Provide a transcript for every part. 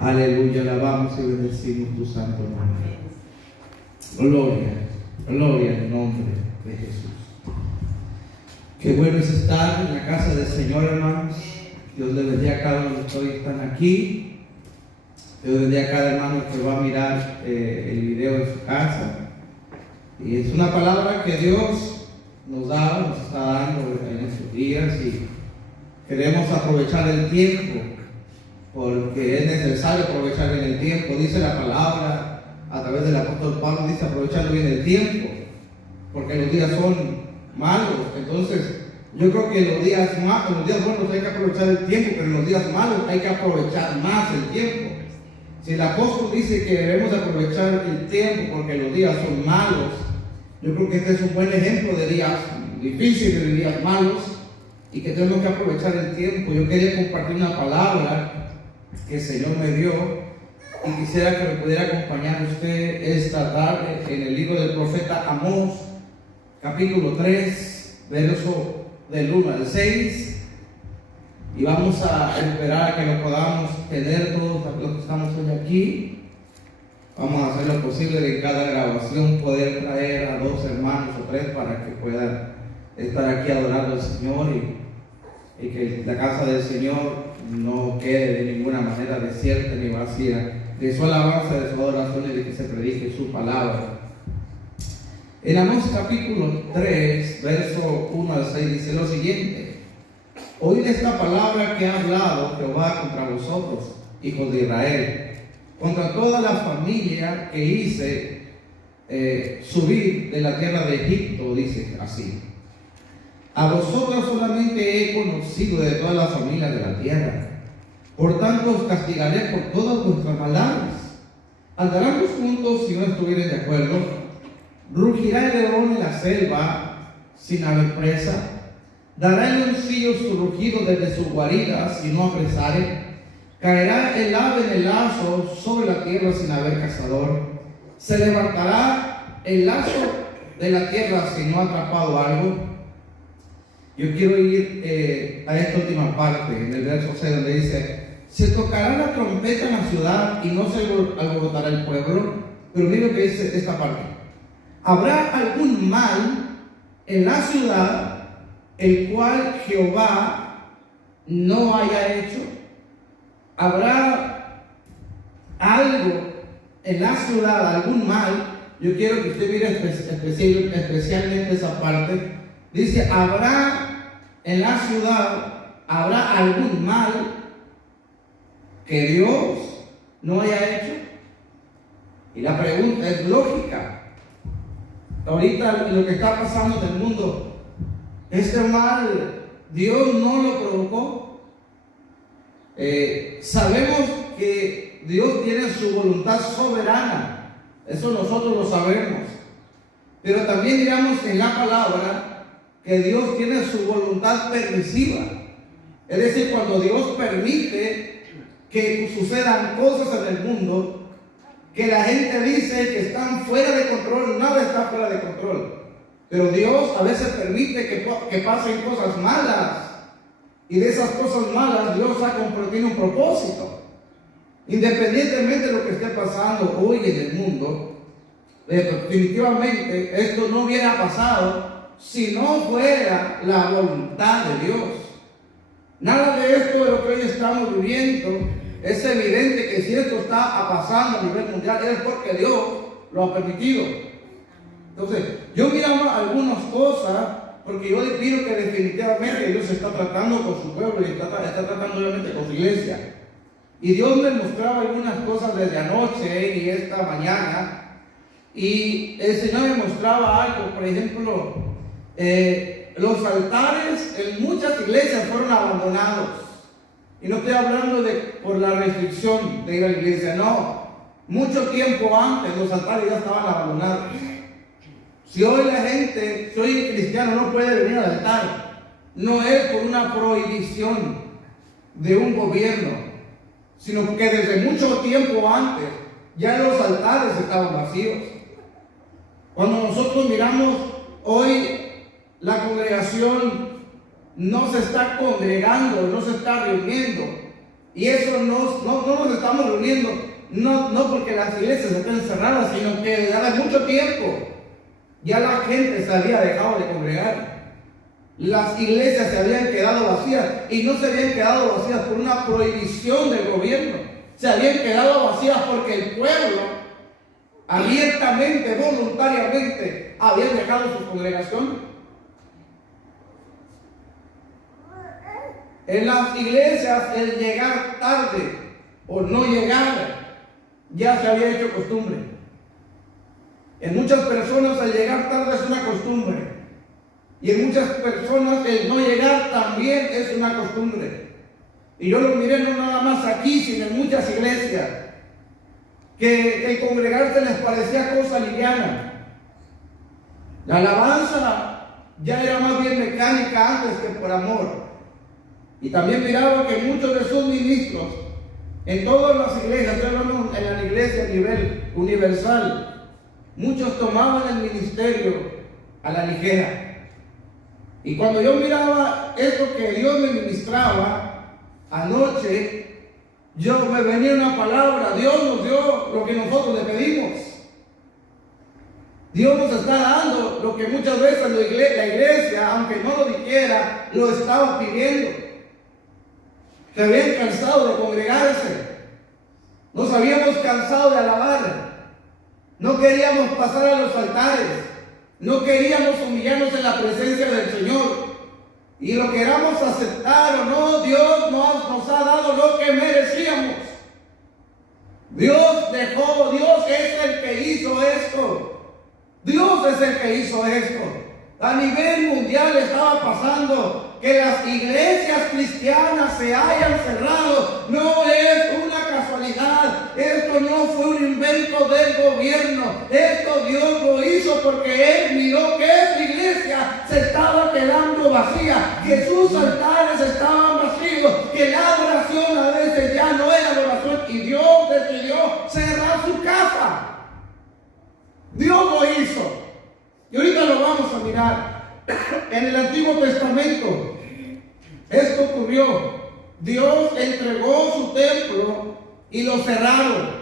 Aleluya, alabamos y bendecimos tu santo nombre. Gloria, gloria al nombre de Jesús. Qué bueno es estar en la casa del Señor, hermanos. Dios les bendiga a cada uno que hoy están aquí. Dios bendiga a cada hermano que va a mirar el video en su casa. Y es una palabra que Dios nos está dando en estos días, y queremos aprovechar el tiempo, porque es necesario aprovechar bien el tiempo. Dice la palabra a través del apóstol Pablo, dice aprovechando bien el tiempo, porque los días son malos. Entonces yo creo que en los días buenos hay que aprovechar el tiempo, pero en los días malos hay que aprovechar más el tiempo. Si el apóstol dice que debemos aprovechar el tiempo porque los días son malos, yo creo que este es un buen ejemplo de días difíciles, de días malos, y que tenemos que aprovechar el tiempo. Yo quería compartir una palabra que el Señor me dio, y quisiera que me pudiera acompañar usted esta tarde en el libro del profeta Amós, capítulo 3, verso del 1 al 6. Y vamos a esperar a que lo podamos tener todos los que estamos hoy aquí. Vamos a hacer lo posible de cada grabación poder traer a 2 hermanos o 3 para que puedan estar aquí adorando al Señor, y que la casa del Señor no quede de ninguna manera desierta ni vacía de su alabanza, de su adoración y de que se predique su palabra. En Amós capítulo 3, verso 1 al 6 dice lo siguiente: oíd esta palabra que ha hablado Jehová contra vosotros, hijos de Israel, contra toda la familia que hice subir de la tierra de Egipto. Dice así: a vosotros solamente he conocido de todas las familias de la tierra, por tanto os castigaré por todas vuestras maldades. Andarán juntos si no estuvieren de acuerdo. Rugirá el león en la selva sin haber presa. Dará el leoncillo su rugido desde su guarida si no apresare. Caerá el ave en el lazo sobre la tierra sin haber cazador. Se levantará el lazo de la tierra si no ha atrapado algo. Yo quiero ir a esta última parte, en el verso 6, donde dice: se tocará la trompeta en la ciudad y no se alborotará el pueblo. Pero mira lo que dice esta parte: habrá algún mal en la ciudad, el cual Jehová no haya hecho. Habrá algo en la ciudad, algún mal. Yo quiero que usted mire especialmente esa parte. Dice: habrá en la ciudad, habrá algún mal que Dios no haya hecho. Y la pregunta es lógica. Ahorita lo que está pasando en el mundo, este mal, ¿Dios no lo provocó? Sabemos que Dios tiene su voluntad soberana, eso nosotros lo sabemos, pero también miramos en la palabra que Dios tiene su voluntad permisiva. Es decir, cuando Dios permite que sucedan cosas en el mundo que la gente dice que están fuera de control, nada está fuera de control, pero Dios a veces permite que pasen cosas malas. Y de esas cosas malas Dios tiene un propósito. Independientemente de lo que esté pasando hoy en el mundo, definitivamente esto no hubiera pasado si no fuera la voluntad de Dios. Nada de esto de lo que hoy estamos viviendo es evidente que si esto está pasando a nivel mundial es porque Dios lo ha permitido. Entonces, yo miraba algunas cosas, porque yo opino que definitivamente Dios está tratando con su pueblo y está tratando obviamente con su iglesia. Y Dios me mostraba algunas cosas desde anoche y esta mañana. Y el Señor me mostraba algo, por ejemplo, los altares en muchas iglesias fueron abandonados. Y no estoy hablando por la restricción de ir a la iglesia, no. Mucho tiempo antes los altares ya estaban abandonados. Si hoy el cristiano no puede venir al altar, no es por una prohibición de un gobierno, sino que desde mucho tiempo antes ya los altares estaban vacíos. Cuando nosotros miramos hoy, la congregación no se está congregando, no se está reuniendo, Y eso no nos estamos reuniendo, no porque las iglesias estén cerradas, sino que desde hace mucho tiempo ya la gente se había dejado de congregar. Las iglesias se habían quedado vacías, y no se habían quedado vacías por una prohibición del gobierno. Se habían quedado vacías porque el pueblo abiertamente, voluntariamente, había dejado su congregación. En las iglesias el llegar tarde o no llegar ya se había hecho costumbre. En muchas personas el llegar tarde es una costumbre, y en muchas personas el no llegar también es una costumbre. Y yo lo miré no nada más aquí, sino en muchas iglesias, que el congregarse les parecía cosa liviana. La alabanza ya era más bien mecánica antes que por amor. Y también miraba que muchos de sus ministros, en todas las iglesias, estoy hablando en la iglesia a nivel universal, muchos tomaban el ministerio a la ligera. Y cuando yo miraba esto que Dios me ministraba anoche, yo me venía una palabra. Dios nos dio lo que nosotros le pedimos. Dios nos está dando lo que muchas veces la iglesia, aunque no lo dijera, lo estaba pidiendo. Se habían cansado de congregarse, nos habíamos cansado de alabar, no queríamos pasar a los altares, no queríamos humillarnos en la presencia del Señor. Y lo queramos aceptar o no, Dios nos ha dado lo que merecíamos. Dios es el que hizo esto. Dios es el que hizo esto. A nivel mundial estaba pasando que las iglesias cristianas se hayan cerrado. No es una casualidad. Esto no fue un invento del gobierno. Esto Dios lo hizo porque Él miró que esa iglesia se estaba quedando vacía, que sus altares estaban vacíos, que la adoración a veces ya no era adoración, y Dios decidió cerrar su casa. Dios lo hizo. Y ahorita lo vamos a mirar. En el Antiguo Testamento esto ocurrió. Dios entregó su templo y lo cerraron.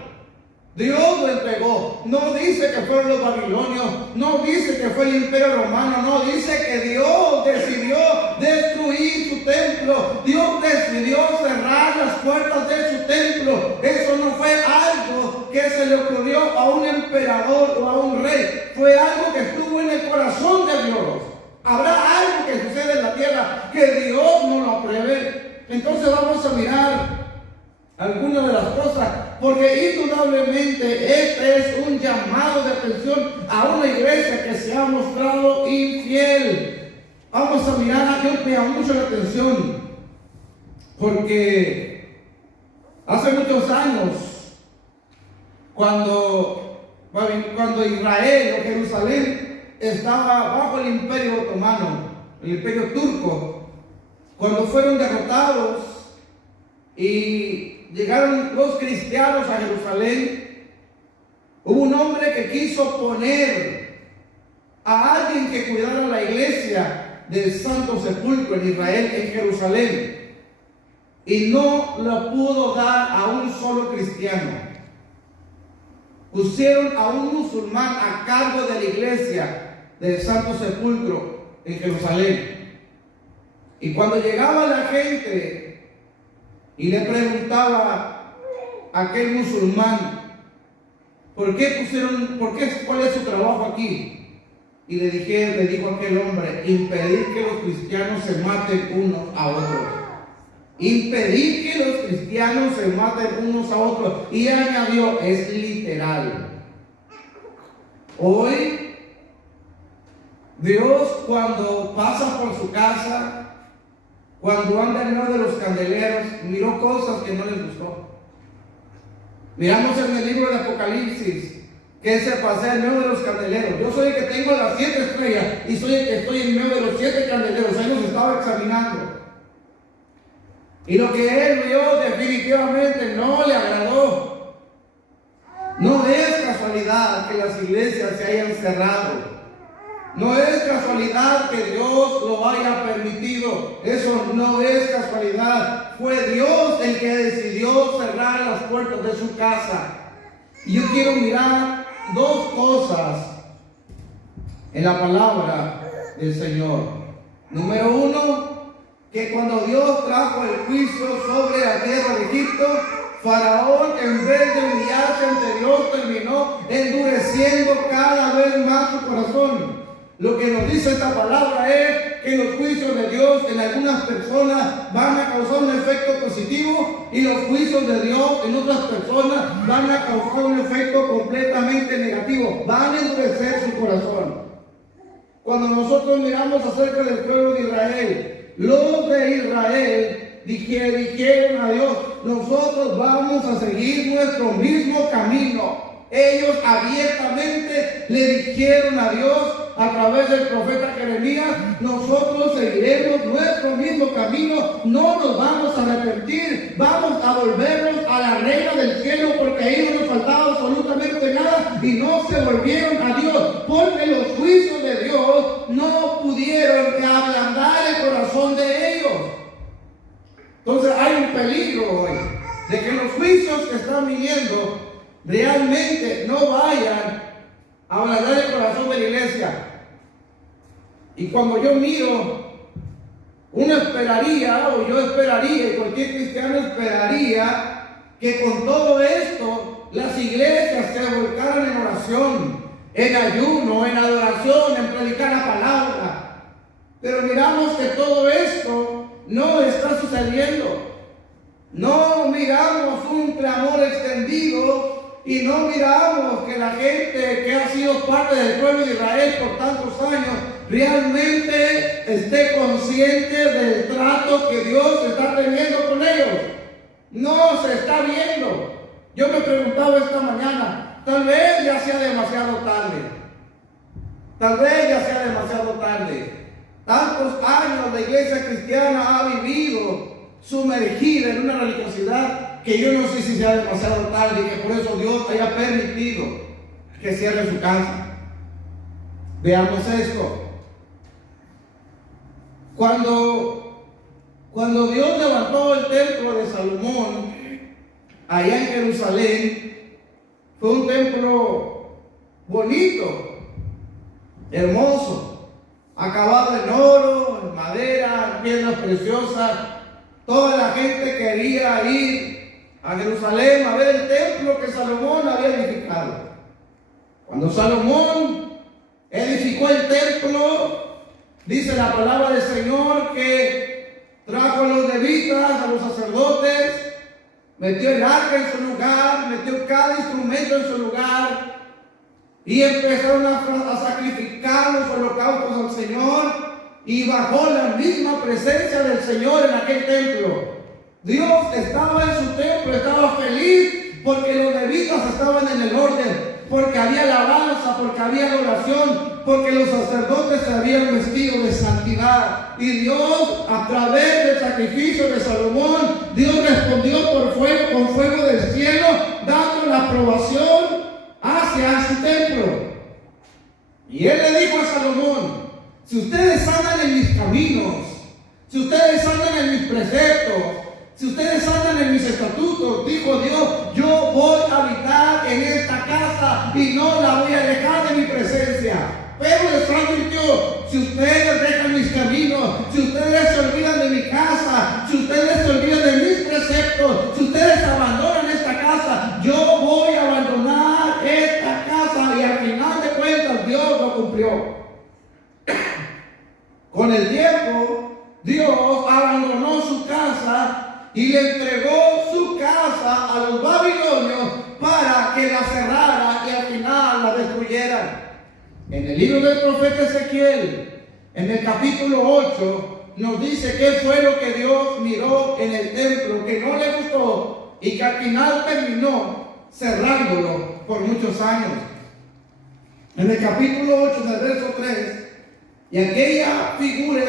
Dios lo entregó. No dice que fueron los babilonios, no dice que fue el imperio romano, no dice que Dios decidió destruir su templo. Dios decidió cerrar las puertas de su templo. Eso no fue algo que se le ocurrió a un emperador o a un rey. Fue algo que estuvo en el corazón de Dios. Habrá algo que sucede en la tierra que Dios no lo apruebe. Entonces vamos a mirar algunas de las cosas, porque indudablemente este es un llamado de atención a una iglesia que se ha mostrado infiel. Vamos a mirar, a Dios me llama mucho la atención, porque hace muchos años, cuando Israel o Jerusalén estaba bajo el imperio otomano, el imperio turco, cuando fueron derrotados y llegaron los cristianos a Jerusalén, hubo un hombre que quiso poner a alguien que cuidara la iglesia del Santo Sepulcro en Israel, en Jerusalén, y no lo pudo dar a un solo cristiano. Pusieron a un musulmán a cargo de la iglesia del Santo Sepulcro en Jerusalén. Y cuando llegaba la gente y le preguntaba a aquel musulmán, ¿cuál es su trabajo aquí? Y le dijo aquel hombre, impedir que los cristianos se maten unos a otros. Impedir que los cristianos se maten unos a otros. Y añadió, es literal. Hoy, Dios cuando pasa por su casa, cuando anda en medio de los candeleros, miró cosas que no les gustó. Miramos en el libro de Apocalipsis que se pasea en medio de los candeleros. Yo soy el que tengo las 7 estrellas y soy el que estoy en medio de los 7 candeleros. Él nos estaba examinando. Y lo que él vio definitivamente no le agradó. No es casualidad que las iglesias se hayan cerrado. No es casualidad que Dios lo haya permitido. Eso no es casualidad. Fue Dios el que decidió cerrar las puertas de su casa. Y yo quiero mirar dos cosas en la palabra del Señor. Número uno, que cuando Dios trajo el juicio sobre la tierra de Egipto, Faraón, en vez de humillarse ante Dios, terminó endureciendo cada vez más su corazón. Lo que nos dice esta palabra es que los juicios de Dios en algunas personas van a causar un efecto positivo y los juicios de Dios en otras personas van a causar un efecto completamente negativo. Van a endurecer su corazón. Cuando nosotros miramos acerca del pueblo de Israel, los de Israel dijeron a Dios: nosotros vamos a seguir nuestro mismo camino. Ellos abiertamente le dijeron a Dios a través del profeta Jeremías: nosotros seguiremos nuestro mismo camino, no nos vamos a arrepentir, vamos a volvernos a la reina del cielo, porque ahí no nos faltaba absolutamente nada, y no se volvieron a Dios, porque los juicios de Dios no pudieron ablandar el corazón de ellos. Entonces hay un peligro hoy de que los juicios que están viniendo realmente no vayan a ablandar el corazón de la iglesia. Y cuando yo miro, uno esperaría, o yo esperaría, y cualquier cristiano esperaría, que con todo esto las iglesias se volcaran en oración, en ayuno, en adoración, en predicar la palabra. Pero miramos que todo esto no está sucediendo. No miramos un clamor extendido y no miramos que la gente que ha sido parte del pueblo de Israel por tantos años realmente esté consciente del trato que Dios está teniendo con ellos. No se está viendo. Yo me preguntaba esta mañana, tal vez ya sea demasiado tarde. Tal vez ya sea demasiado tarde. Tantos años la iglesia cristiana ha vivido sumergida en una religiosidad que yo no sé si sea demasiado tarde y que por eso Dios haya permitido que cierre su casa. Veamos esto. Cuando Dios levantó el templo de Salomón allá en Jerusalén, fue un templo bonito, hermoso, acabado en oro, en madera, en piedras preciosas. Toda la gente quería ir a Jerusalén a ver el templo que Salomón había edificado. Cuando Salomón edificó el templo, dice la palabra del Señor que trajo a los levitas, a los sacerdotes, metió el arca en su lugar, metió cada instrumento en su lugar y empezaron a sacrificar los holocaustos al Señor. Y bajó la misma presencia del Señor en aquel templo. Dios estaba en su templo, estaba feliz porque los levitas estaban en el orden, porque había alabanza, porque había adoración, porque los sacerdotes se habían vestido de santidad. Y Dios, a través del sacrificio de Salomón, Dios respondió con fuego del cielo, dando la aprobación hacia su templo. Y él le dijo a Salomón: si ustedes andan en mis caminos, si ustedes andan en mis preceptos, si ustedes andan en mis estatutos, dijo Dios, yo voy a habitar en esta casa y no la voy a alejar de mi presencia. Pero les advirtió: si ustedes dejan mis caminos, si ustedes se olvidan de mi casa, si ustedes se olvidan de mis preceptos, si ustedes abandonan esta casa, yo voy a abandonar esta casa. Y al final de cuentas Dios lo cumplió. Con el tiempo, Dios abandonó su casa y le entregó su casa a los babilonios para que la cerrara y al final la destruyeran. En el libro del profeta Ezequiel, en el capítulo 8, nos dice qué fue lo que Dios miró en el templo, que no le gustó y que al final terminó cerrándolo por muchos años. En el capítulo 8, del verso 3, y aquella figura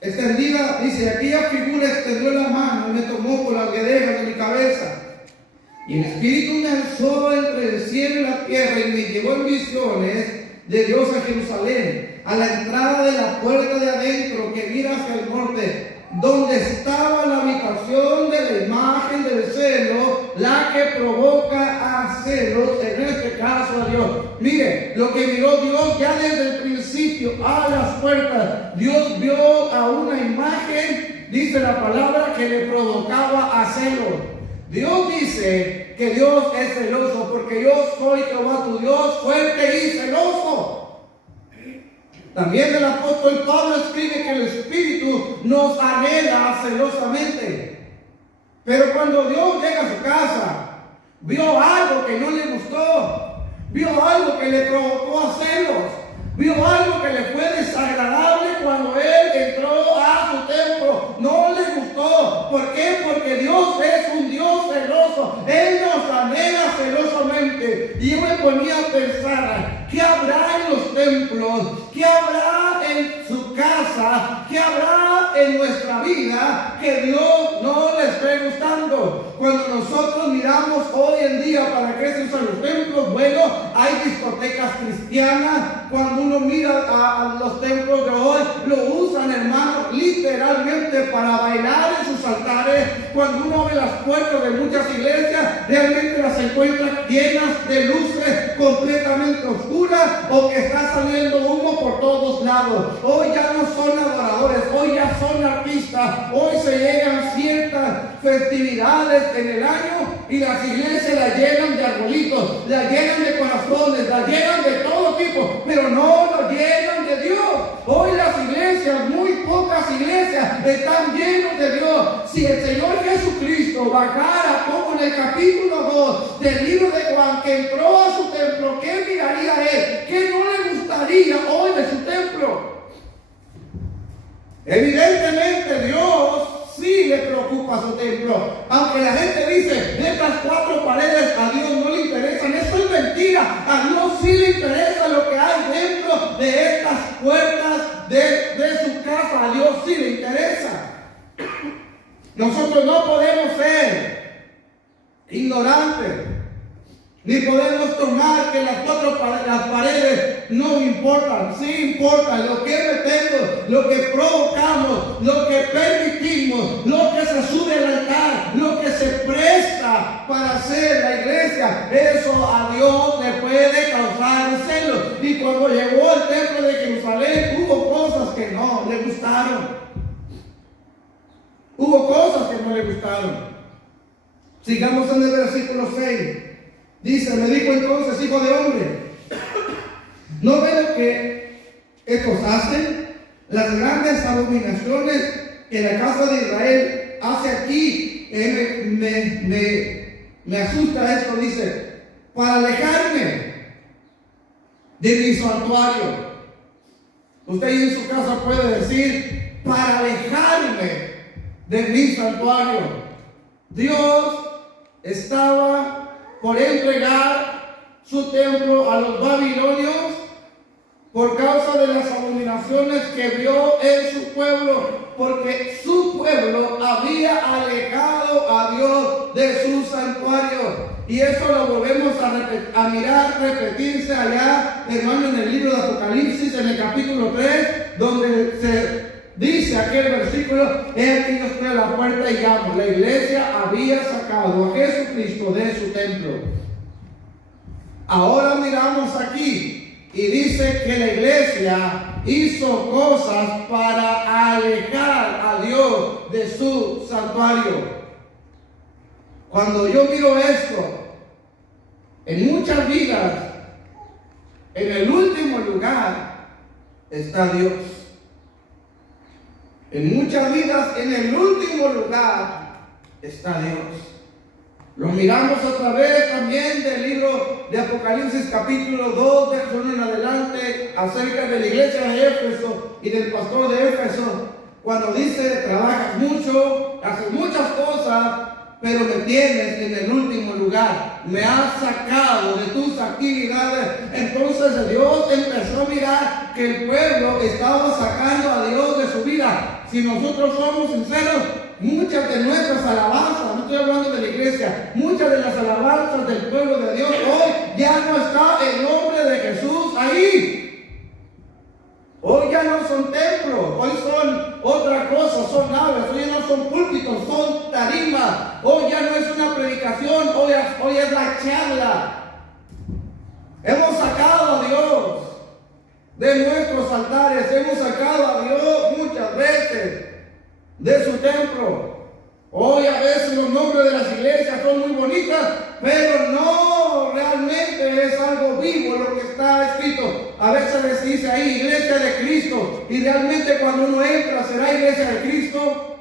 extendida, dice, aquella figura extendió la mano y me tomó por las guedejas de mi cabeza. Y el Espíritu me alzó entre el cielo y la tierra y me llevó en visiones de Dios a Jerusalén, a la entrada de la puerta de adentro que mira hacia el norte, donde estaba la habitación de la imagen del celo, la que provoca a celos, en este caso a Dios. Mire, lo que miró Dios ya desde el principio a las puertas, Dios vio a una imagen, dice la palabra, que le provocaba a celos. Dios dice que Dios es celoso, porque yo soy Jehová tu Dios, fuerte y celoso. También el apóstol Pablo escribe que el Espíritu nos anhela celosamente. Pero cuando Dios llega a su casa, vio algo que no le gustó, vio algo que le provocó a celos, vio algo que le fue desagradable cuando él entró a su templo. No le gustó. ¿Por qué? Porque Dios es un Dios celoso. Él nos anhela celosamente. Y yo me ponía a pensar, ¿qué habrá en los templos? ¿Qué habrá en su casa? ¿Qué habrá en nuestra vida que Dios no le esté gustando? Cuando nosotros miramos hoy en día para qué se usan los templos, bueno, hay discotecas cristianas. Cuando uno mira a los templos de hoy, lo usan, hermanos, literalmente para bailar en sus altares. Cuando uno ve las puertas de muchas iglesias, realmente las encuentra llenas de luces completamente oscuras, o que está saliendo humo por todos lados. Hoy ya no son adoradores, hoy ya son artistas. Hoy se llegan ciertas festividades en el año y las iglesias las llenan de arbolitos, las llenan de corazones, las llenan de todo tipo, pero no lo llenan de Dios. Hoy las iglesias, muy pocas iglesias, están llenas de Dios. Si el Señor Jesucristo bajara, como en el capítulo 2 del libro de Juan, que entró a su templo, ¿qué miraría él? ¿Qué no le gustaría hoy de su templo? Evidentemente Dios sí le preocupa su templo. Aunque la gente dice, estas cuatro paredes a Dios no le interesan, eso es mentira. A Dios sí le interesa lo que hay dentro de estas puertas de su casa. A Dios sí le interesa. Nosotros no podemos ser ignorantes, ni podemos tomar que las paredes no importan. Sí importan. Lo que metemos, lo que provocamos, lo que permitimos, lo que se sube al altar, lo que se presta para hacer la iglesia, eso a Dios le puede causar celos. Y cuando llegó al templo de Jerusalén, hubo cosas que no le gustaron. Hubo cosas que no le gustaron. Sigamos en el versículo 6. Dice, me dijo entonces, hijo de hombre, ¿no ves lo que estos hacen? Las grandes abominaciones que la casa de Israel hace aquí. Me asusta esto, dice, para alejarme de mi santuario. Usted en su casa puede decir, para alejarme de mi santuario. Dios estaba por entregar su templo a los babilonios por causa de las abominaciones que vio en su pueblo, porque su pueblo había alejado a Dios de su santuario. Y eso lo volvemos a mirar repetirse allá, hermano, en el libro de Apocalipsis, en el capítulo 3, donde se dice aquel versículo, he aquí yo estoy a la puerta y llamo. La iglesia había sacado a Jesucristo de su templo. Ahora miramos aquí y dice que la iglesia hizo cosas para alejar a Dios de su santuario. Cuando yo miro esto, en muchas vidas, en el último lugar está Dios. En muchas vidas, en el último lugar está Dios. Lo miramos otra vez también del libro de Apocalipsis capítulo 2, verso 1 en adelante, acerca de la iglesia de Éfeso y del pastor de Éfeso, cuando dice, trabajas mucho, haces muchas cosas, pero me tienes en el último lugar. Me has sacado de tus actividades. Entonces Dios empezó a mirar que el pueblo estaba sacando a Dios de su vida. Si nosotros somos sinceros, muchas de nuestras alabanzas, no estoy hablando de la iglesia, muchas de las alabanzas del pueblo de Dios hoy ya no está el nombre de Jesús ahí. Hoy ya no son templos, hoy son otra cosa, son naves, hoy ya no son púlpitos, son tarimas. Hoy ya no es una predicación, hoy es la charla. Hemos sacado a Dios de nuestros altares, hemos sacado a Dios muchas veces de su templo. Hoy a veces los nombres de las iglesias son muy bonitas, pero no realmente es algo vivo lo que está escrito. A veces les dice ahí iglesia de Cristo, y realmente cuando uno entra, ¿será iglesia de Cristo?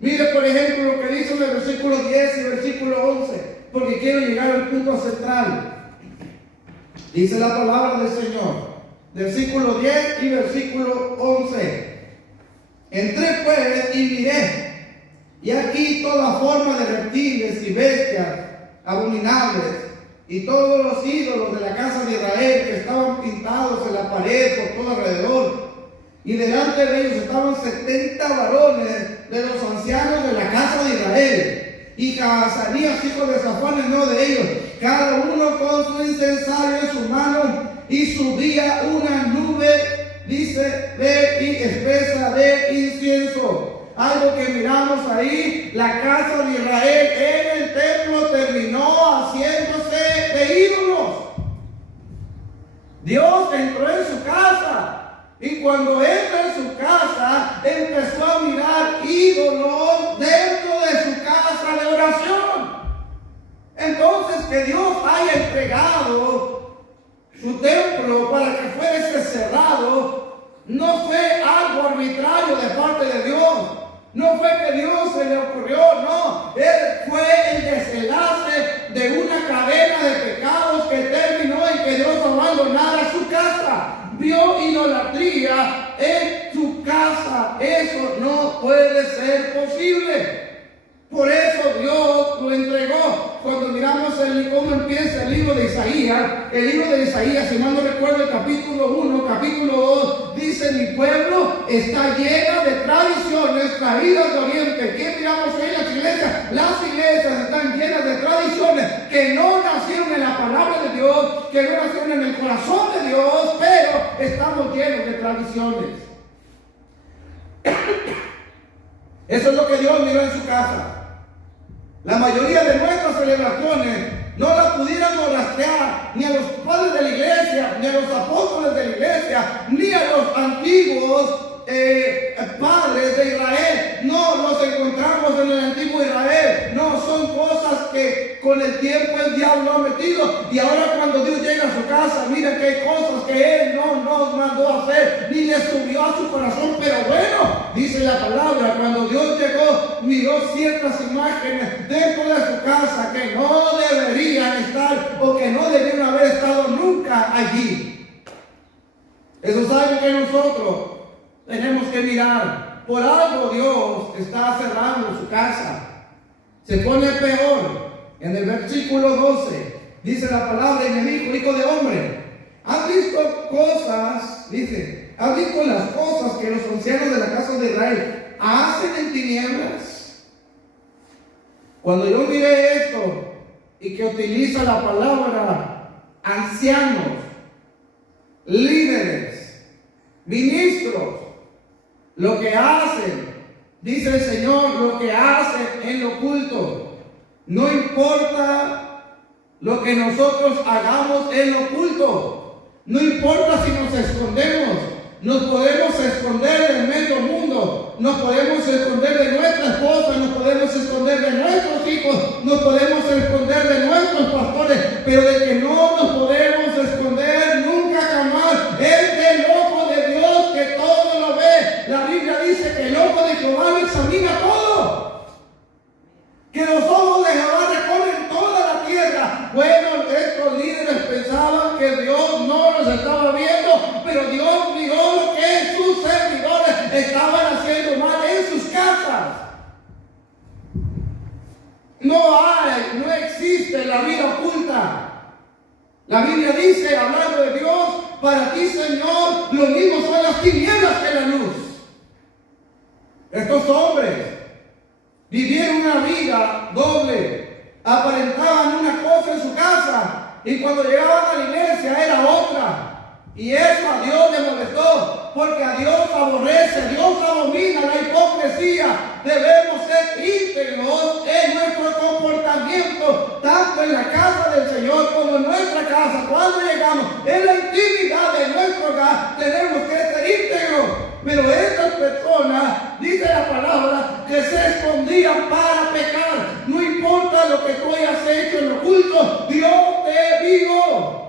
Mire por ejemplo lo que dice en el versículo 10 y versículo 11, porque quiero llegar al punto central. Dice la palabra del Señor, versículo 10 y versículo 11. Entré pues y miré, y aquí toda forma de reptiles y bestias abominables, y todos los ídolos de la casa de Israel que estaban pintados en la pared por todo alrededor. Y delante de ellos estaban 70 varones de los ancianos de la casa de Israel, y Azarías, hijo de Safán, en medio de ellos, cada uno con su incensario en su mano, y subía una nube, dice, y espesa de incienso. Algo que miramos ahí, la casa de Israel en el templo terminó haciéndose de ídolos. Dios entró en su casa, y cuando entra en su casa empezó a mirar ídolos dentro de su casa de oración. Entonces, que Dios haya entregado su templo para que fuese cerrado no fue algo arbitrario de parte de Dios. No fue que Dios se le ocurrió, no. Fue el desenlace de una cadena de pecados que terminó en que Dios abandonara su casa. Vio idolatría en su casa. Eso no puede ser posible. Por eso Dios lo entregó. Cuando miramos cómo empieza el libro de Isaías, si mal no recuerdo, el capítulo 1, capítulo 2, dice: mi pueblo está lleno de tradiciones traídas de Oriente. ¿Qué miramos hoy en las iglesias? Las iglesias están llenas de tradiciones que no nacieron en la palabra de Dios, que no nacieron en el corazón de Dios, pero estamos llenos de tradiciones. Eso es lo que Dios miró en su casa. La mayoría de nuestras celebraciones no las pudiéramos rastrear ni a los padres de la iglesia, ni a los apóstoles de la iglesia, ni a los antiguos padres de Israel. No los encontramos en el antiguo Israel. No, son cosas que con el tiempo el diablo ha metido. Y ahora cuando Dios llega a su casa, mira que hay cosas que Él no nos mandó a hacer, ni le subió a su corazón. Pero bueno, dice la palabra, cuando Dios llegó, miró ciertas imágenes dentro de su casa que no deberían estar, o que no debieron haber estado nunca allí. Eso es algo que nosotros tenemos que mirar. Por algo Dios está cerrando su casa. Se pone peor. En el versículo 12 dice la palabra: y me dijo: hijo de hombre, ¿has visto cosas? Dice: ¿has visto las cosas que los ancianos de la casa de Israel hacen en tinieblas? Cuando yo miré esto, y que utiliza la palabra ancianos, líderes, ministros, lo que hacen, dice el Señor, lo que hacen en lo oculto. No importa lo que nosotros hagamos en lo oculto. No importa si nos escondemos. Nos podemos esconder del medio mundo. Nos podemos esconder de nuestra esposa. Nos podemos esconder de nuestros hijos. Nos podemos esconder de nuestros pastores. Pero de que no nos podemos esconder nunca jamás es del ojo de Dios, que todo lo ve. La Biblia dice que el ojo de Jehová lo examina todo. Que los ojos de Jehová recorren toda la tierra. Bueno, estos líderes pensaban que Dios no los estaba viendo, pero Dios miró lo que sus servidores estaban haciendo mal en sus casas. No existe la vida oculta. La Biblia dice, hablando de Dios: para ti, Señor, lo mismo son las tinieblas que la luz. Estos hombres vivieron una vida doble. Aparentaban una cosa en su casa, y cuando llegaban a la iglesia era otra. Y eso a Dios le molestó, porque a Dios aborrece, a Dios abomina la hipocresía. Debemos ser íntegros en nuestro comportamiento, tanto en la casa del Señor como en nuestra casa. Cuando llegamos en la intimidad de nuestro hogar, tenemos que ser íntegros. Pero estas personas, dice la palabra, que se escondían para pecar. No importa lo que tú hayas hecho en lo oculto, Dios te vio.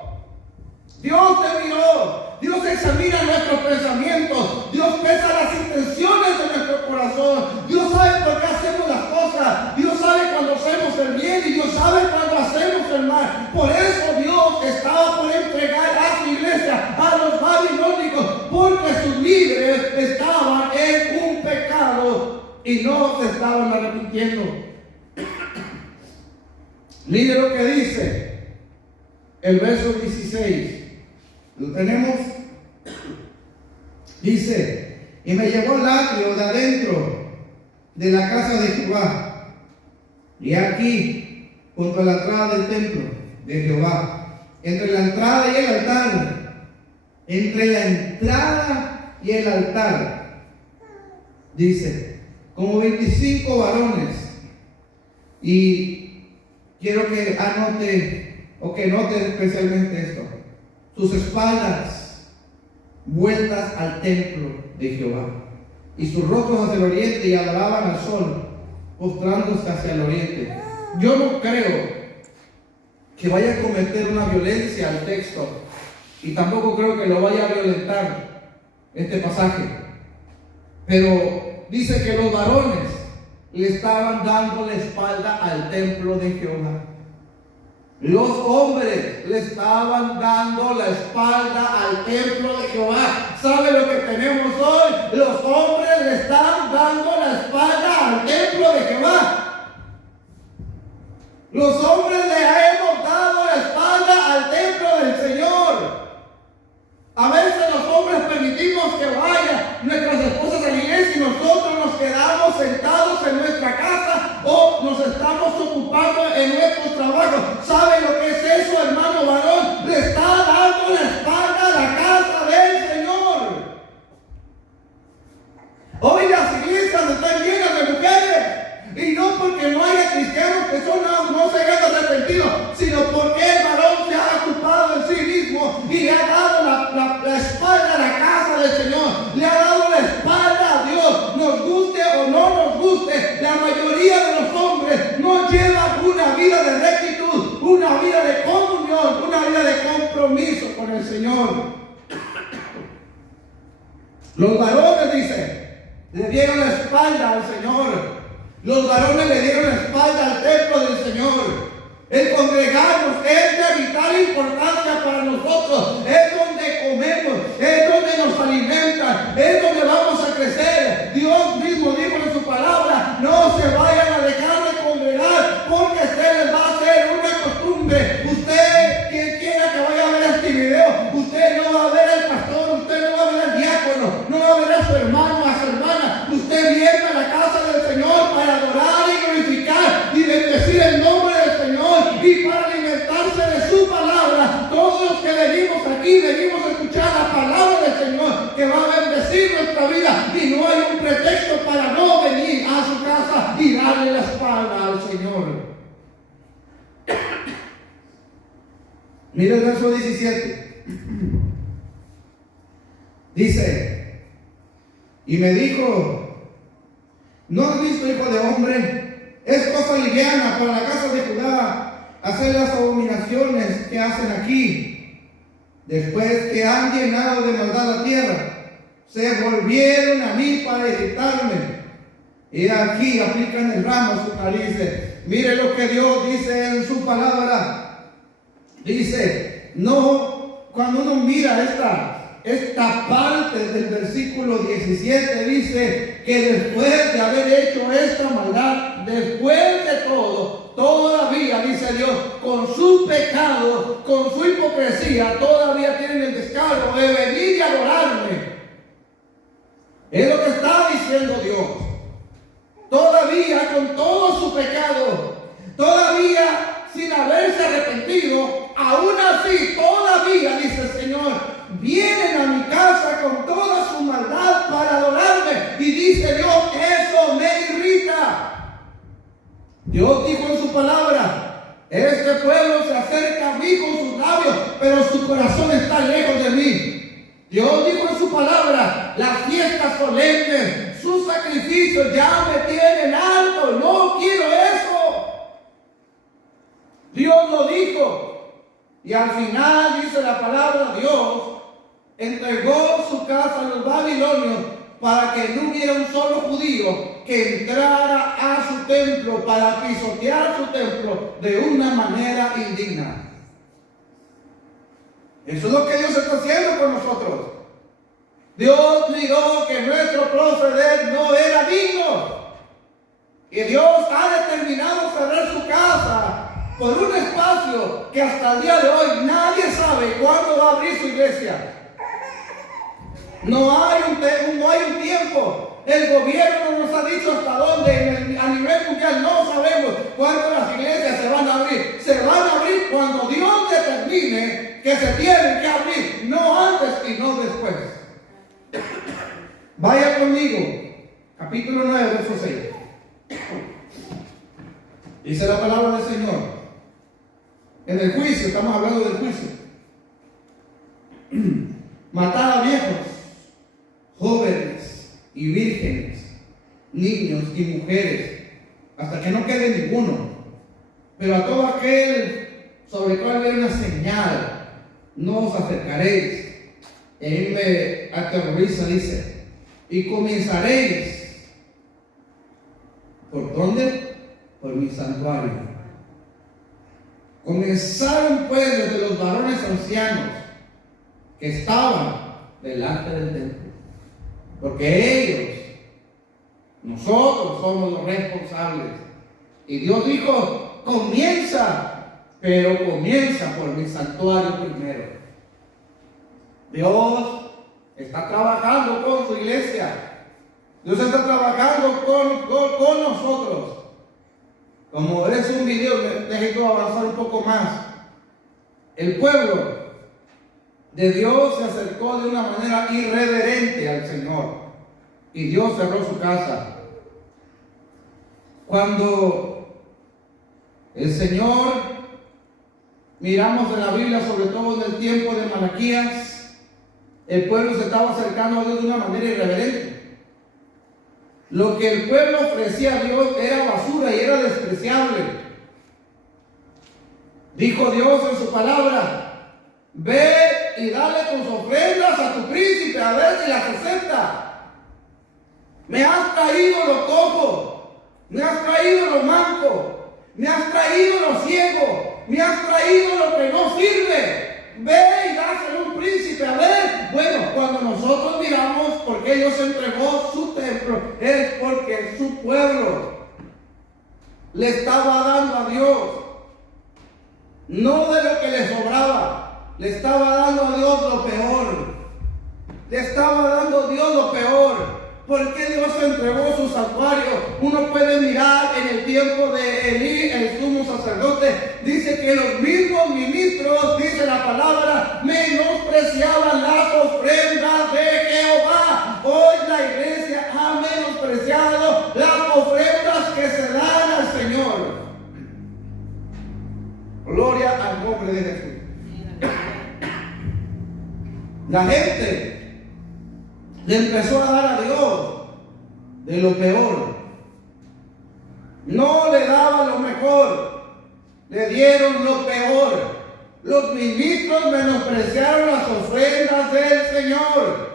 Dios te miró. Dios examina nuestros pensamientos. Dios pesa las intenciones de nuestro corazón. Dios sabe por qué hacemos las cosas. Dios sabe cuando hacemos el bien y Dios sabe cuando hacemos el mal. Por eso Dios estaba por entregar a su iglesia, a los babilónicos, porque sus líderes estaban en un pecado y no se estaban arrepintiendo. Mire lo que dice el verso 16. ¿Lo tenemos? Dice: y me llevó el atrio de adentro de la casa de Jehová, y aquí, junto a la entrada del templo de Jehová, entre la entrada y el altar, dice, como 25 varones. Y quiero que anote, o que note especialmente esto: sus espaldas vueltas al templo de Jehová, y sus rostros hacia el oriente, y adoraban al sol, postrándose hacia el oriente. Yo no creo que vaya a cometer una violencia al texto, y tampoco creo que lo vaya a violentar este pasaje, pero dice que los varones le estaban dando la espalda al templo de Jehová. Los hombres le estaban dando la espalda al templo de Jehová. ¿Sabe lo que tenemos hoy? Los hombres le están dando la espalda al templo de Jehová. Los hombres le hemos dado la espalda al templo del Señor. A veces los hombres permitimos que vayan nuestras esposas a la iglesia y nosotros nos quedamos sentados en nuestra casa o nos estamos ocupando en nuestros trabajos. ¿Sabe lo que es eso, hermano varón? Le está dando la espalda a la casa del Señor. Hoy las iglesias están llenas de mujeres, y no porque no haya cristianos que no se hayan arrepentido, sino porque el varón se ha ocupado en sí mismo y le ha dado la espalda a la casa del Señor, le ha dado la espalda a Dios. Nos guste o no nos guste, la mayoría de los hombres no llevan una vida de rectitud, una vida de comunión, una vida de compromiso con el Señor. Los varones, dice, le dieron la espalda al Señor. Los varones le dieron la espalda al templo del Señor. El congregarnos es de vital importancia para nosotros. Es donde comemos, es donde nos alimentan, es donde vamos a crecer. Dios mismo dijo en su palabra: no se vayan a dejar de congregar, porque se les va a hacer una costumbre. Usted, quien quiera que vaya a ver este video, usted no va a ver al pastor, usted no va a ver al diácono, no va a ver a su hermano, a su hermana. Usted viene a la casa del Señor para adorar y glorificar y bendecir el nombre del Señor, y para alimentarse de su palabra. Todos los que venimos aquí, venimos a escuchar la palabra del Señor, que va a bendecir nuestra vida, y no hay un pretexto para no venir a su casa y darle la espalda al Señor. Mira el verso 17. Dice: y me dijo: ¿no has visto, hijo de hombre? Es cosa liviana para la casa de Judá hacer las abominaciones que hacen aquí. Después que han llenado de maldad la tierra, se volvieron a mí para irritarme. Y aquí aplican el ramo a sus narices. Mire lo que Dios dice en su palabra. Dice, no, cuando uno mira esta parte del versículo 17, dice que después de haber hecho esta maldad, después de todo, todavía, dice Dios, con su pecado, con su hipocresía, todavía tienen el descaro de venir y adorarme. Es lo que está diciendo Dios. Todavía con todo su pecado, todavía sin haberse arrepentido, aún así, todavía, dice el Señor, viene Este pueblo se acerca a mí con sus labios, pero su corazón está lejos de mí. Dios dijo en su palabra, las fiestas solemnes, sus sacrificios ya me tienen alto, no quiero eso. Dios lo dijo. Y al final dice la palabra, Dios entregó su casa a los babilonios para que no hubiera un solo judío que entrara a su templo para pisotear su templo de una manera indigna. Eso es lo que Dios está haciendo con nosotros. Dios miró que nuestro proceder no era digno. Y Dios ha determinado cerrar su casa por un espacio que hasta el día de hoy nadie sabe cuándo va a abrir su iglesia. No hay un tiempo. El gobierno nos ha dicho hasta dónde. A nivel mundial no sabemos cuándo las iglesias se van a abrir. Se van a abrir cuando Dios determine que se tienen que abrir. No antes y no después. Vaya conmigo. Capítulo 9, verso 6. Dice la palabra del Señor. En el juicio, estamos hablando del juicio. Matar a viejos, jóvenes y vírgenes, niños y mujeres, hasta que no quede ninguno. Pero a todo aquel sobre el cual hubiera una señal, no os acercaréis. Y ahí me aterroriza, dice, y comenzaréis. ¿Por dónde? Por mi santuario. Comenzaron pues desde los varones ancianos que estaban delante del templo. Porque ellos, nosotros somos los responsables. Y Dios dijo, comienza, pero comienza por mi santuario primero. Dios está trabajando con su iglesia. Dios está trabajando con nosotros. Como es un video, necesito avanzar un poco más. El pueblo de Dios se acercó de una manera irreverente al Señor. Y Dios cerró su casa. Cuando el Señor, miramos en la Biblia, sobre todo en el tiempo de Malaquías, el pueblo se estaba acercando a Dios de una manera irreverente. Lo que el pueblo ofrecía a Dios era basura y era despreciable. Dijo Dios en su palabra, ve y dale tus ofrendas a tu príncipe a ver si las acepta. Me has traído lo cojo, me has traído lo manco, me has traído lo ciego, me has traído lo que no sirve. Ve y dáselo a un príncipe a ver. Bueno, cuando nosotros miramos por qué Dios entregó su templo, es porque su pueblo le estaba dando a Dios, no de lo que le sobraba, le estaba dando a Dios lo peor. Le estaba dando a Dios lo peor. ¿Por qué Dios entregó su santuario? Uno puede mirar en el tiempo de Elí, el sumo sacerdote. Dice que los mismos ministros, dice la palabra, menospreciaban las ofrendas de Jehová. Hoy la iglesia ha menospreciado las ofrendas que se dan al Señor. Gloria al nombre de Jesús. La gente le empezó a dar a Dios de lo peor. No le daban lo mejor, le dieron lo peor. Los ministros menospreciaron las ofrendas del Señor.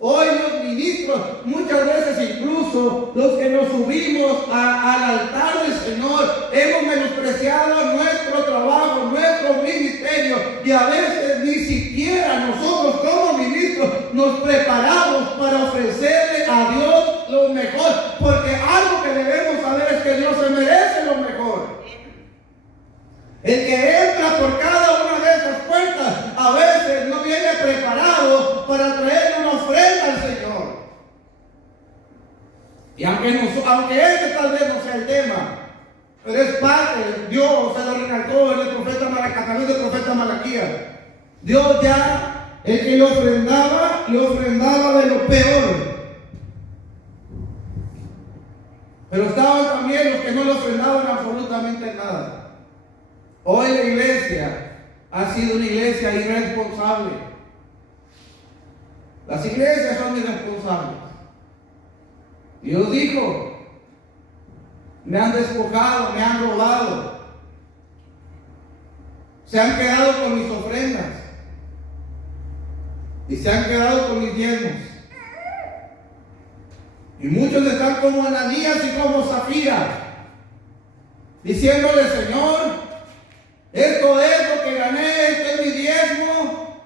Hoy los ministros, muchas veces incluso los que nos subimos al altar del Señor, hemos menospreciado nuestro trabajo, nuestro ministerio, y a veces ni siquiera nosotros como ministros nos preparamos para ofrecerle a Dios lo mejor, porque algo que debemos saber es que Dios se merece lo mejor. El que entra por cada una de esas puertas a veces no viene preparado para traer una ofrenda al Señor. Y aunque ese tal vez no sea el tema, pero es parte, Dios se lo recalcó en el profeta Malaquías, también del profeta Malaquías. Dios ya, el que le ofrendaba de lo peor. Pero estaban también los que no le ofrendaban absolutamente nada. Hoy la iglesia ha sido una iglesia irresponsable. Las iglesias son irresponsables. Dios dijo: me han despojado, me han robado. Se han quedado con mis ofrendas y se han quedado con mis diezmos. Y muchos están como Ananías y como Zafira, diciéndole: Señor, esto es lo que gané, este es mi diezmo.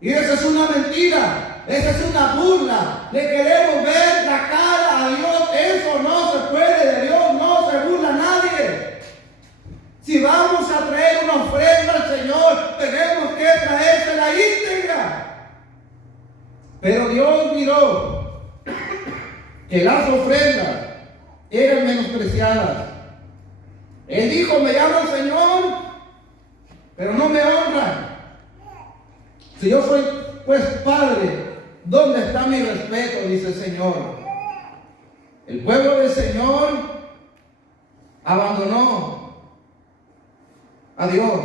Y esa es una mentira, esa es una burla. Le queremos ver la cara a Dios. Eso no se puede, de Dios no se burla nadie. Si vamos a traer una ofrenda al Señor, tenemos que traérsela íntegra. Pero Dios miró que las ofrendas eran menospreciadas. Él dijo: me llaman Señor, pero no me honran. Si yo soy pues Padre, ¿dónde está mi respeto?, dice el Señor. El pueblo del Señor abandonó a Dios.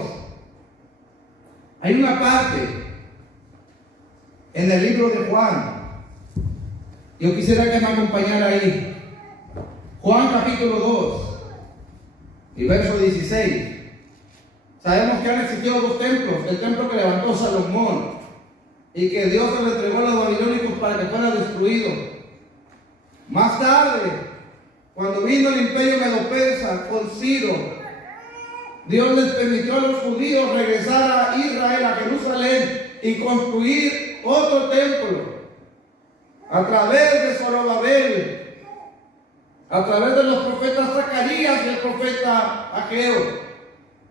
Hay una parte en el libro de Juan. Yo quisiera que me acompañara ahí. Juan capítulo 2 y verso 16. Sabemos que han existido dos templos: el templo que levantó Salomón y que Dios se lo entregó a los babilónicos para que fuera destruido. Más tarde, cuando vino el imperio medo-persa con Ciro, Dios les permitió a los judíos regresar a Israel, a Jerusalén, y construir otro templo a través de Zorobabel, a través de los profetas Zacarías y el profeta Ageo,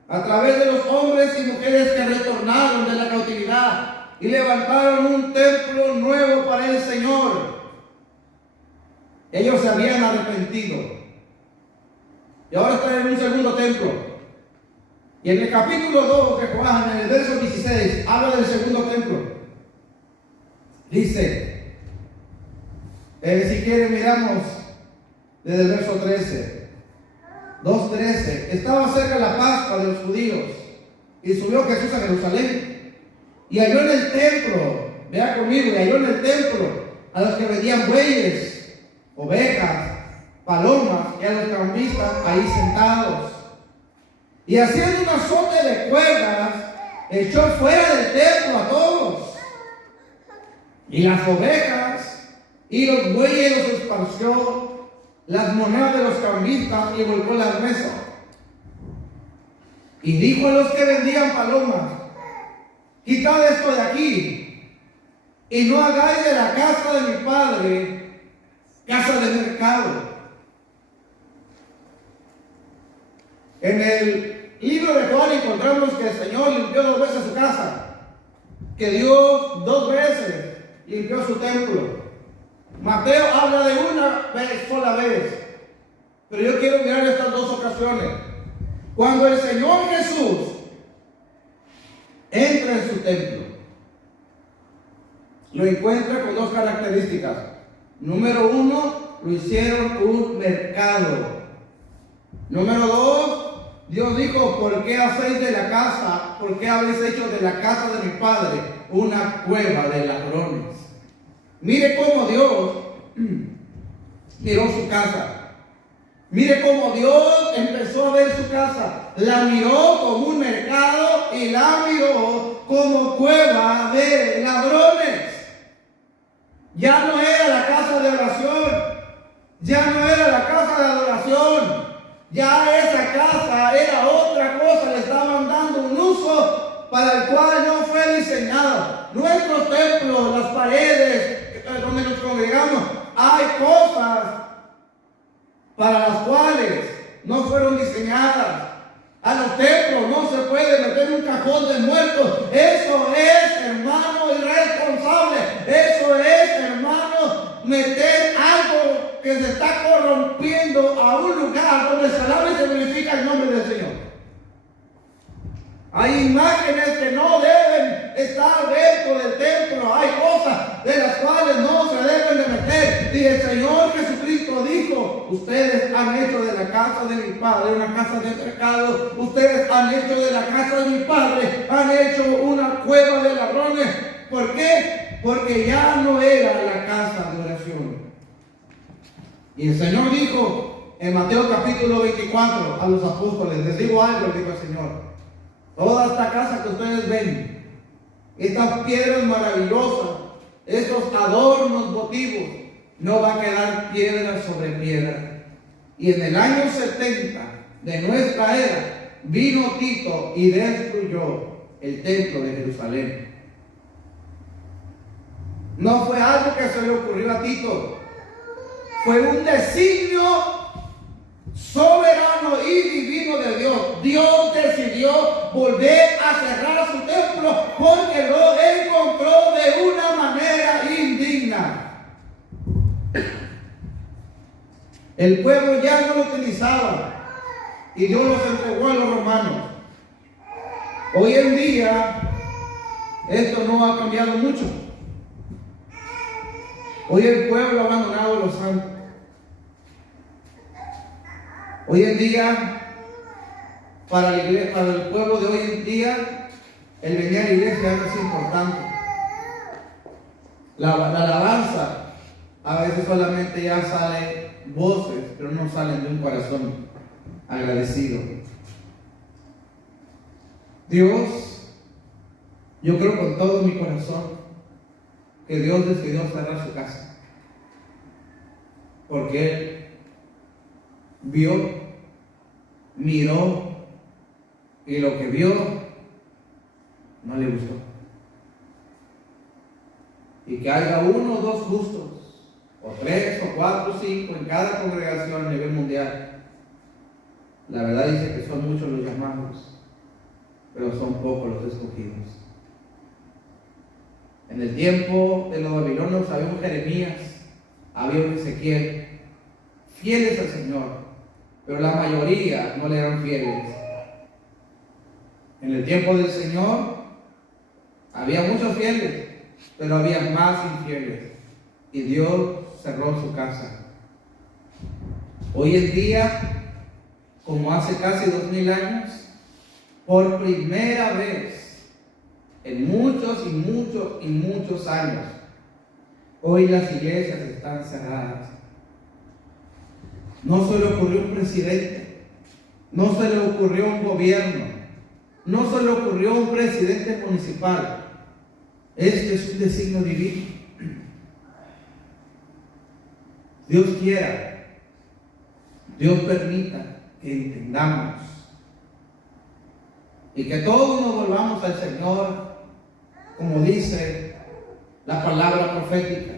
a través de los hombres y mujeres que retornaron de la cautividad y levantaron un templo nuevo para el Señor. Ellos se habían arrepentido y ahora están en un segundo templo. Y en el capítulo 2 de Juan, en el verso 16, habla del segundo templo. Dice, si quieren miramos desde el verso 13. 2:13. Estaba cerca la Pascua de los judíos y subió Jesús a Jerusalén y halló en el templo, vea conmigo, y halló en el templo a los que vendían bueyes, ovejas, palomas y a los cambistas ahí sentados. Y haciendo un azote de cuerdas, echó fuera del templo a todos. Y las ovejas y los bueyes los esparció, las monedas de los cambistas, y volcó las mesas. Y dijo a los que vendían palomas: quitad esto de aquí, y no hagáis de la casa de mi padre casa de mercado. En el libro de Juan encontramos que el Señor limpió 2 veces su casa, que Dios 2 veces limpió su templo. Mateo habla de una sola vez, pero yo quiero mirar estas 2 ocasiones. Cuando el Señor Jesús entra en su templo, lo encuentra con 2 características. Número 1, lo hicieron un mercado. Número 2, Dios dijo: ¿por qué hacéis de la casa, por qué habéis hecho de la casa de mi padre una cueva de ladrones? Mire cómo Dios miró su casa. Mire cómo Dios empezó a ver su casa. La miró como un mercado y la miró como cueva de ladrones. Ya no era la casa de oración, ya no era la casa de adoración, ya esa casa era otra cosa. Le estaban dando un uso para el cual no fue diseñado. Nuestros templos, las paredes donde nos congregamos, hay cosas para las cuales no fueron diseñadas. A los templos no se puede meter un cajón de muertos. Eso es, hermano, irresponsable. Eso es, hermano, meter algo que se está corrompiendo a un lugar donde se alaba y se glorifica el nombre del Señor. Hay imágenes que no deben está dentro del templo. Hay cosas de las cuales no se deben de meter. Y el Señor Jesucristo dijo: ustedes han hecho de la casa de mi Padre una casa de mercado. Ustedes han hecho de la casa de mi Padre, han hecho una cueva de ladrones. ¿Por qué? Porque ya no era la casa de oración. Y el Señor dijo en Mateo capítulo 24 a los apóstoles: les digo algo, dijo el Señor. Toda esta casa que ustedes ven, estas piedras maravillosas, estos adornos votivos, no va a quedar piedra sobre piedra. Y en el año 70 de nuestra era, vino Tito y destruyó el templo de Jerusalén. No fue algo que se le ocurrió a Tito, fue un designio soberano y divino de Dios. Dios decidió volver a cerrar su templo porque lo encontró de una manera indigna. El pueblo ya no lo utilizaba y Dios los entregó a los romanos. Hoy en día esto no ha cambiado mucho. Hoy el pueblo ha abandonado a los santos. Hoy en día, para la iglesia, para el pueblo de hoy en día, el venir a la iglesia no es importante. La alabanza, a veces solamente ya salen voces, pero no salen de un corazón agradecido. Dios, yo creo con todo mi corazón que Dios decidió cerrar su casa, porque Él vio, miró, y lo que vio no le gustó. Y que haya 1 o 2 justos, o 3 o 4 o 5 en cada congregación a nivel mundial. La verdad dice que son muchos los llamados, pero son pocos los escogidos. En el tiempo de los babilonios había un Jeremías, había un Ezequiel, fieles al Señor, pero la mayoría no le eran fieles. En el tiempo del Señor había muchos fieles, pero había más infieles, y Dios cerró su casa. Hoy en día, como hace casi 2000 años, por primera vez en muchos y muchos y muchos años, hoy las iglesias están cerradas. No se le ocurrió un presidente, no se le ocurrió un gobierno, no se le ocurrió un presidente municipal. Este es un designio divino. Dios quiera, Dios permita que entendamos y que todos nos volvamos al Señor, como dice la palabra profética,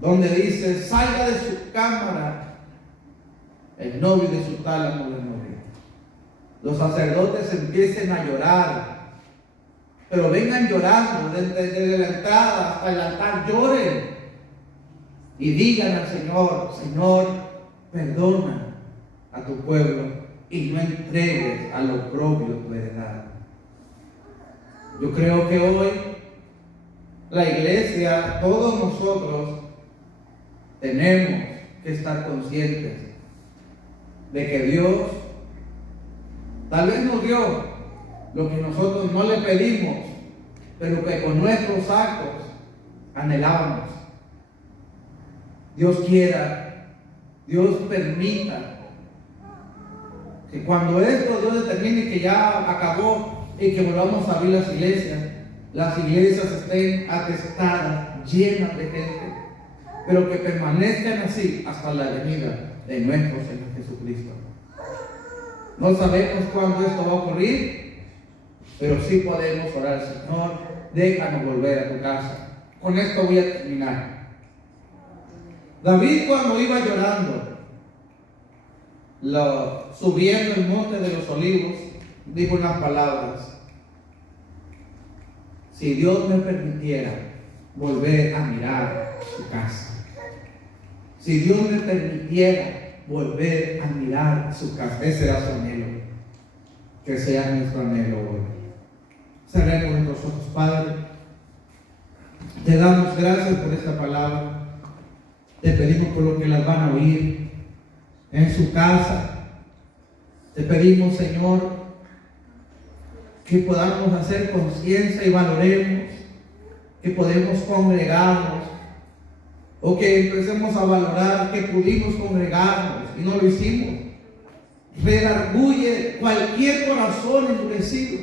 donde dice: salga de su cámara el novio de su tálamo de novia. Los sacerdotes empiecen a llorar, pero vengan llorando desde la entrada hasta el altar, lloren y digan al Señor: Señor, perdona a tu pueblo y no entregues a lo propio tu heredad. Yo creo que hoy la iglesia, todos nosotros, tenemos que estar conscientes de que Dios tal vez nos dio lo que nosotros no le pedimos, pero que con nuestros actos anhelábamos. Dios quiera, Dios permita que cuando esto Dios determine que ya acabó y que volvamos a abrir las iglesias estén atestadas, llenas de gente, pero que permanezcan así hasta la venida de nuestro Señor Jesucristo. No sabemos cuándo esto va a ocurrir, pero sí podemos orar: Señor, déjanos volver a tu casa. Con esto voy a terminar. David, cuando iba llorando, subiendo el monte de los olivos, dijo unas palabras: si Dios me permitiera volver a mirar su casa, si Dios me permitiera volver a mirar su casa. Ese era su anhelo. Que sea nuestro anhelo hoy. Cerremos nuestros ojos, Padre. Te damos gracias por esta palabra. Te pedimos por lo que las van a oír en su casa. Te pedimos, Señor, que podamos hacer conciencia y valoremos que podemos congregarnos, o que empecemos a valorar que pudimos congregarnos y no lo hicimos. Redarguye cualquier corazón endurecido.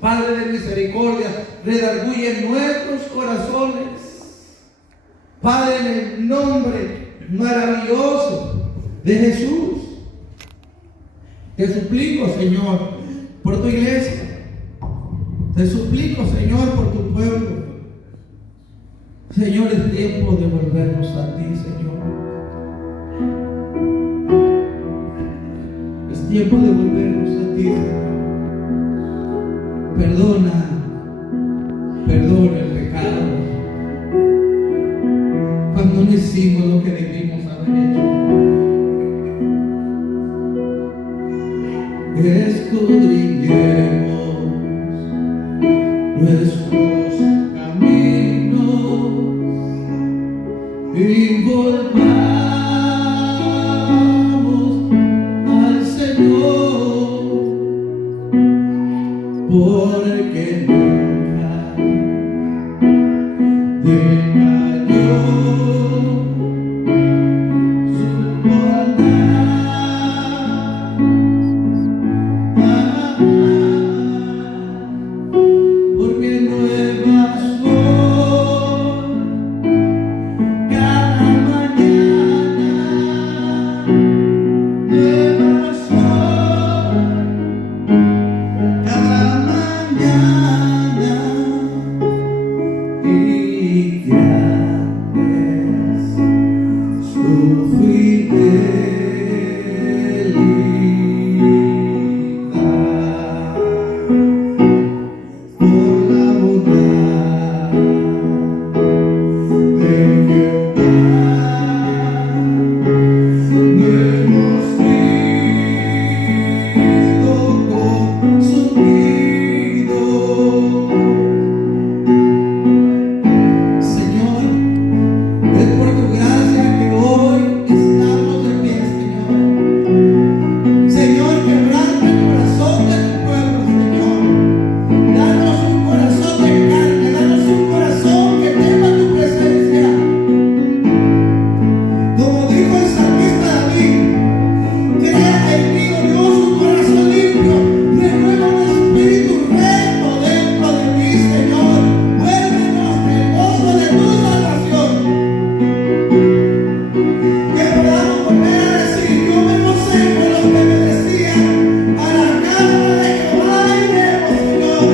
Padre de misericordia, redarguye nuestros corazones. Padre, en el nombre maravilloso de Jesús, te suplico, Señor, por tu iglesia. Te suplico, Señor, por tu pueblo. Señor, es tiempo de volvernos a ti, Señor. Es tiempo de volvernos a ti, Señor. Perdona el pecado. Cuando no hicimos lo que debimos haber hecho. Escudriñemos nuestros caminos y volvamos al Señor, porque nunca decayó su bondad. Porque nuevas son cada mañana, nuevas son cada mañana, y grande es su fidelidad. Por la bondad de Jehová no hemos sido consumidos. Señor, es por tu gracia que hoy estamos de pie, Señor. Señor, quebranta el corazón de tu pueblo, Señor. Danos un corazón de carne, danos un corazón que tema tu presencia. Como dijo el salmista David, crea en mí, oh Dios, un corazón limpio, renueva un espíritu recto dentro de mí, Señor. Vuélvenos el gozo de tu salvación. Que podamos volver a decir, yo me gocé con los que me decían, a la casa de Jehová iremos, Señor.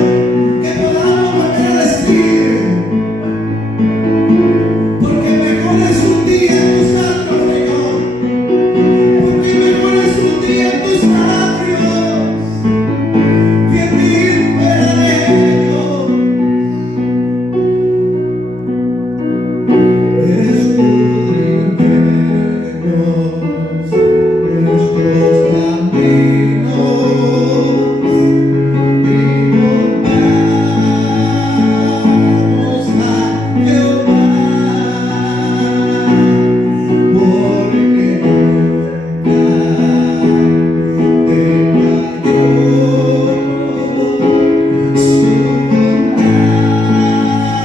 Que podamos volver a decir, porque mejor es un día en tus atrios, Señor. Porque mejor es un día en tus atrios que vivir fuera de ellos. Escudriñemos nuestros caminos y volvamos a Jehová, porque nunca decayó su bondad.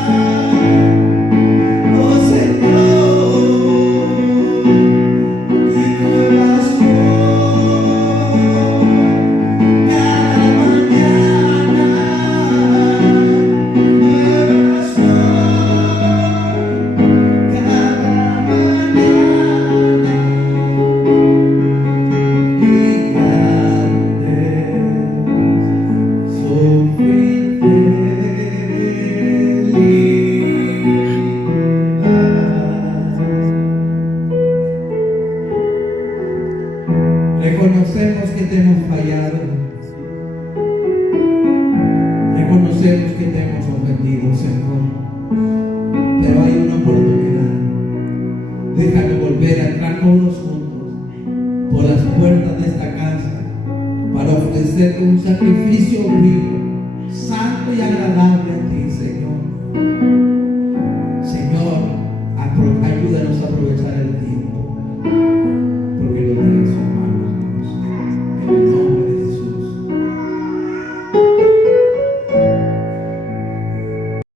Oh Señor, nuevas son cada mañana, nuevas son cada mañana, y grandes son fidelidad. Reconocemos que te hemos fallado. Reconocemos que te hemos ofendido, Señor. Pero hay una oportunidad. Déjanos volver a entrar todos juntos por las puertas de esta casa para ofrecerte un sacrificio vivo, santo y agradable a ti, Señor. Señor, ayúdanos a aprovechar el